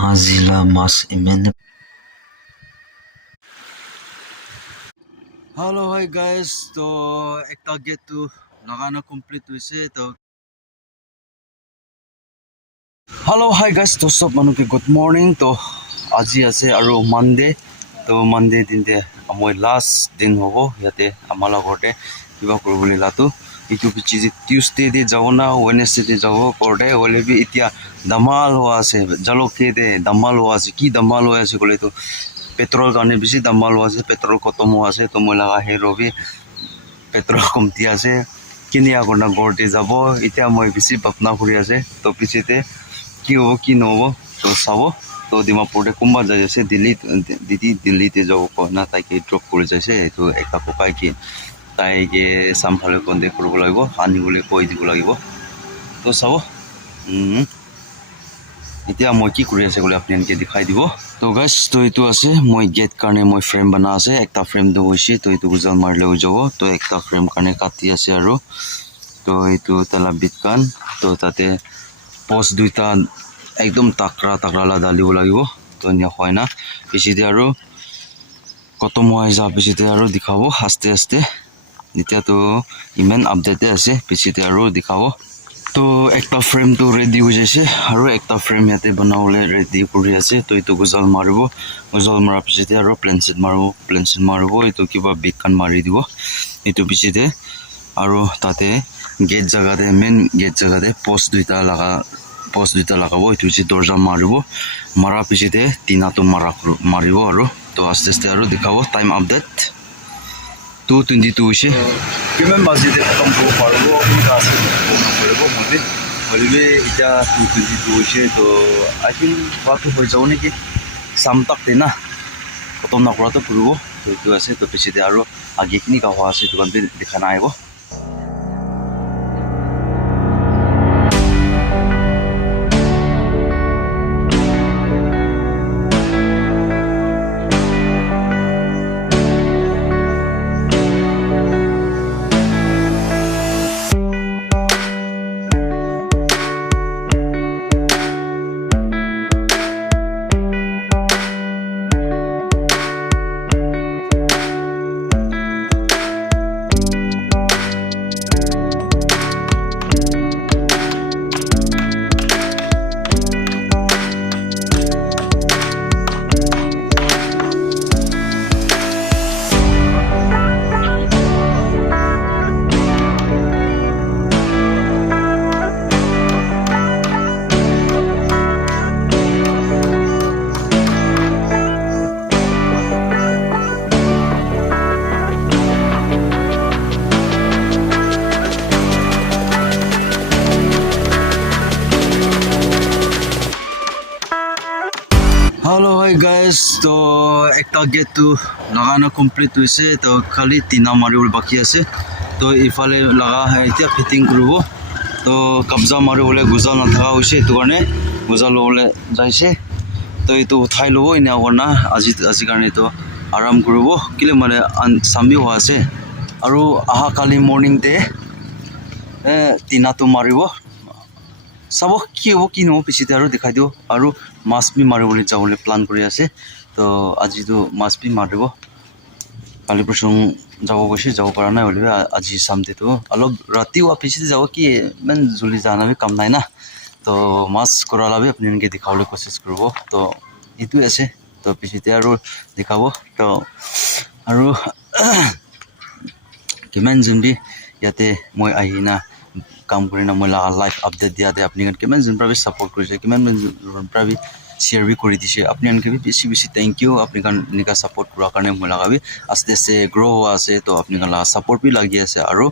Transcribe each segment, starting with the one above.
Azila mas imen. Hello, hi guys. तो एक target तो लगाना complete हुई से तो Hello, hi guys. तो सब मानु के good morning. तो आज ही ऐसे आरो Monday. तो Monday दिन दे अमोय last दिन होगो याते अमाला कोटे किबा करो बोले लातो इतु पिछे Tuesday दे जाओ ना Wednesday दे जाओ कोटे बोले भी इतिया धमाल हुआ से जलो के दे धमाल हुआ से की धमाल हुआ से बोले तो पेट्रोल गाने बेसी धमाल हुआ से पेट्रोल खत्म हुआ से तो मैं लगा है रोबी पेट्रोल कमती आसे किनी आगोना गोरते जाबो इतिया मैं बेसी बपना करि आसे तो पिछेते की हो की नहो तो साबो तो डिमापुर दे कुंबा जाय से दिल्ली ते जाबो को ना ताई के ड्रप कर जायसे तो एकटा कोकाय की ताई के सामफाले कोन दे करबो लागबो हानि बोले कय दिबो लागबो तो साबो इतिया मैं की करि आसे बोले आपनिके दिखाई दिबो तो गाइस तो इतु आसे मैं गेट करने मैं फ्रेम बना आसे एकटा फ्रेम दो होइसे तो इतु गुजल मारले हो जाबो तो एकटा फ्रेम करने काटी आसे आरो तो इतु तला बिटकान तो ताते पोस्ट दुइटा एकदम ताकरा ताकरा ला डालिबो लागिबो तो निया होयना पिसिदे आरो खतम होय जा पिसिदे आरो दिखाबो आस्ते आस्ते इतिया तो इमेन अपडेट आसे पिसिदे आरो दिखाबो तो एकटा फ्रेम तो रेडी हो जाइसे आरो एकटा फ्रेम याते बनावले रेडी करि आसे तो इतु गुजल मारिबो गुजल मारा पिछते आरो प्लेनसेट मारिबो इतु किबा बिटकान मारि दिबो इतु पिछते आरो ताते गेट जगह दे मेन गेट जगह दे पोस्ट दुइटा लगाबो इतु जे दरजा मारिबो मारा पिछते तीना तो मारिबो आरो तो आस्ते आस्ते आरो दिखाबो टाइम अपडेट 2:22 से किमेन बाजे दे खतम को पारबो का से को मोदे हलिबे इटा 2:22 से तो आई थिंक बात हो जाउने कि साम तक देना खतम ना करा तो पुरबो तो इतु आसे तो पिछे दे आरो आगे किनी का हुआ से तो बंदे दिखाना आइबो हेलो हाय गाइस तो एक टारगेट तो लगाना कंप्लीट हुइसे तो खाली तीना मारिबल बाकी आसे तो इफाले लगा है इतिया फिटिंग करबो तो कब्जा मारिबले गुजल ना थाका होइसे तो करने गुजल होले जाइसे तो इतो उठाइ लबो इना वरना আজি करने तो आराम करबो किले माने सामबि होआसे आरो आहा काली मॉर्निंग दे तीना तो मारिबो सबो की हो कि नो पिछते आरो दिखाइ दियो आरो मास भी मारिबले जाबले प्लान करि आसे तो আজি तो मास भी मारिबो काली प्रसंग जाबो गसे जाबो पारा ना बोले আজি सामते तो अलग राती वा पिछते जाबो कि मन जुली जाना भी कम नाइ ना तो मास कराला भी अपने के दिखावले कोशिश करबो तो इतु ऐसे तो पिछते आरो दिखाबो तो आरो किमान जुंदी याते মই आहिना काम करिना मला लाइव अपडेट दिया दे अपनी के मन जुनप्रा भी सपोर्ट करिसे कि मन जुनप्रा भी शेयर भी करि दिसे अपनी अनके भी बेसी थैंक यू अपनी का निका सपोर्ट करा करने मला भी आस्ते से ग्रो हुआ से तो अपनी का सपोर्ट भी लागि आसे आरो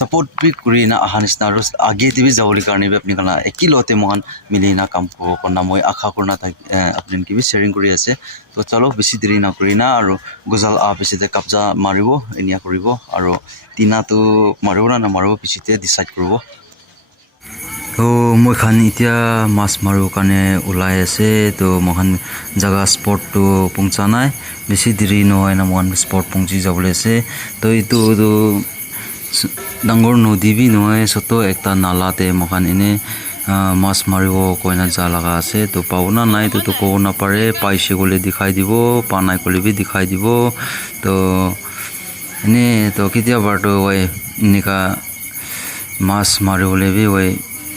सपोर्ट भी करिना आहानिसना आरो आगे दिबि जावली करने भी अपनी का एकिलते मोहन मिलिना काम को करना মই आशा करना था अपनी के भी शेयरिंग करि आसे तो चलो बेसी देरी ना करिना आरो गुजल आ पिछते कब्जा मारिबो एनिया करिबो आरो तीना तो मारिबो ना मारिबो पिछते डिसाइड करबो तो মই खान इतिया मास मारो काने उलाय आसे तो मोहन जगह स्पॉट तो पहुंचानाय बेसी देरी न होय ना मोहन स्पॉट पहुंची जाबले से तो इतो तो डांगर नदी भी नय सतो एकता नाला ते मोहन इने মাছ মাৰিব কইনা যা লগা আছে তো পাব না নাই তো ক'ব নাপাৰে পাইছে গ'লে দেখাই দিব পা নাই ক'লে বি দেখাই দিব তো এনেই তো কেতিয়াবাতো এনেকা মাছ মাৰিবলৈ বি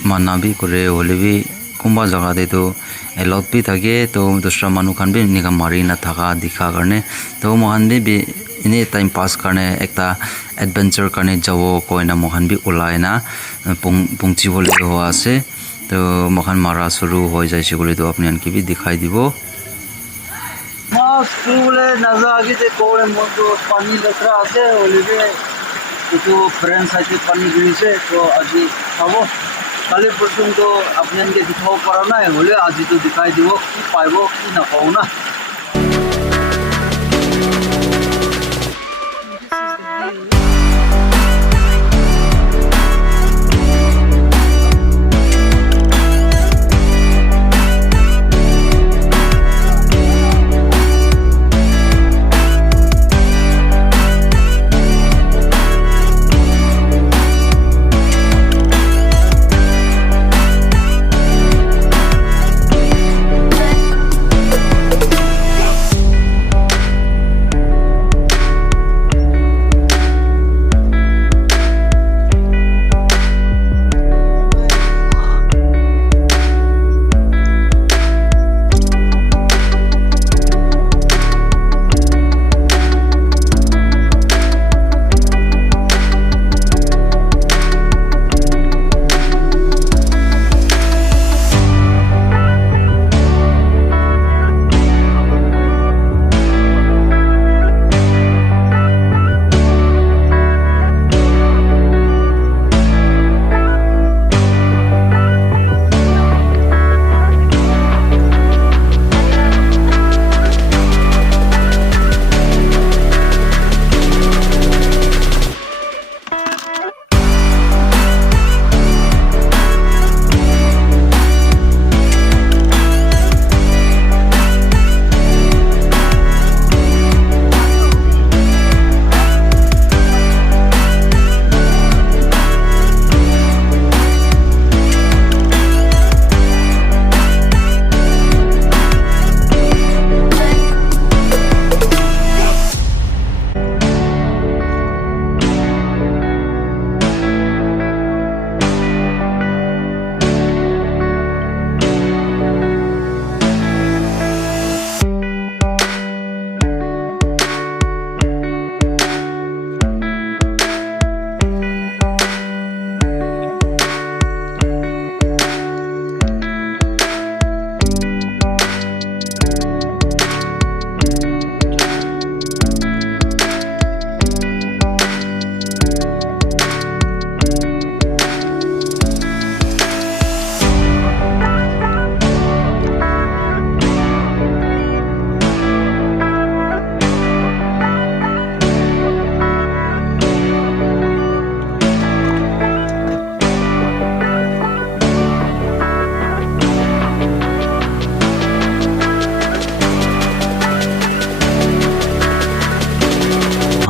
মানা বি কৰে হ'লে বি কোনোবা জেগাতেতো এলাউড বি থাকে তো দোসৰা মানুহ খান বি এনেকা মাৰি নাথাকা দেখা কাৰণে তো মহান বি এনেই টাইম পাছ কাৰণে একটা এডভেঞ্চাৰ কাৰণে যাব কইনা মহান বি ওলাই না পहुंचिবলৈ হোৱা আছে তো মহান মাৰা শুরু হৈ যাইছে বুলি তো আপুনি আনকি বি দেখাই দিব মাছ ফুলে নাজা আগে যে কোৰে মতো পানী লেতৰা আছে ওলিবে এটো ফ্ৰেন্ড সাইতে পানী গিৰিছে তো আজি খাব কালি পর্যন্ত আপনাকে দেখাব পারা নাই হলে আজি তো দেখাই দিব কি পাইব কি নাপাও না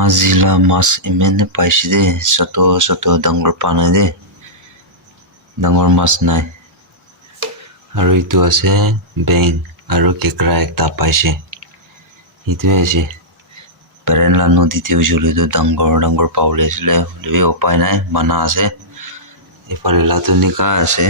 Azila mas imene paisi de soto dangor panai de dangor mas nai aru itu ase beng aru kekra ekta paise itu ase perenla nodi te ujule do dangor paule sile holebi upai nai mana ase ifale latu nika ase